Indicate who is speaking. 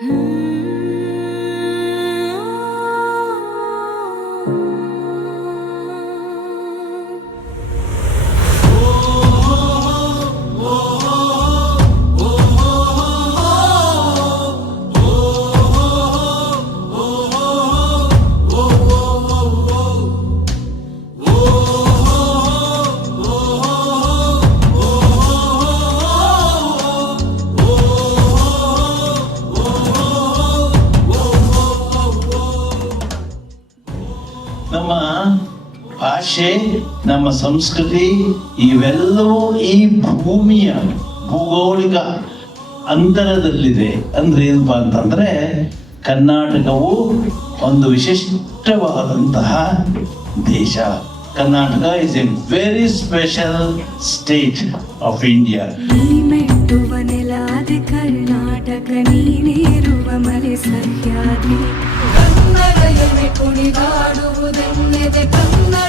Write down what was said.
Speaker 1: Hmm. ನಮ್ಮ ಭಾಷೆ, ನಮ್ಮ ಸಂಸ್ಕೃತಿ ಇವೆಲ್ಲವೂ ಈ ಭೂಮಿಯ ಭೂಗೋಳಿಕ ಅಂತರದಲ್ಲಿದೆ. ಅಂದ್ರೆ ಏನಪ್ಪಾ ಅಂತಂದ್ರೆ ಕರ್ನಾಟಕವು ಒಂದು ವಿಶಿಷ್ಟವಾದಂತಹ ದೇಶ. Karnataka is a very special
Speaker 2: state of India Karnataka ನೀನೇರುವ Male Sahyadri Kannada ಎನೆ ಕುಣಿದಾಡುವುದೆನ್ನೆದೆ Kannada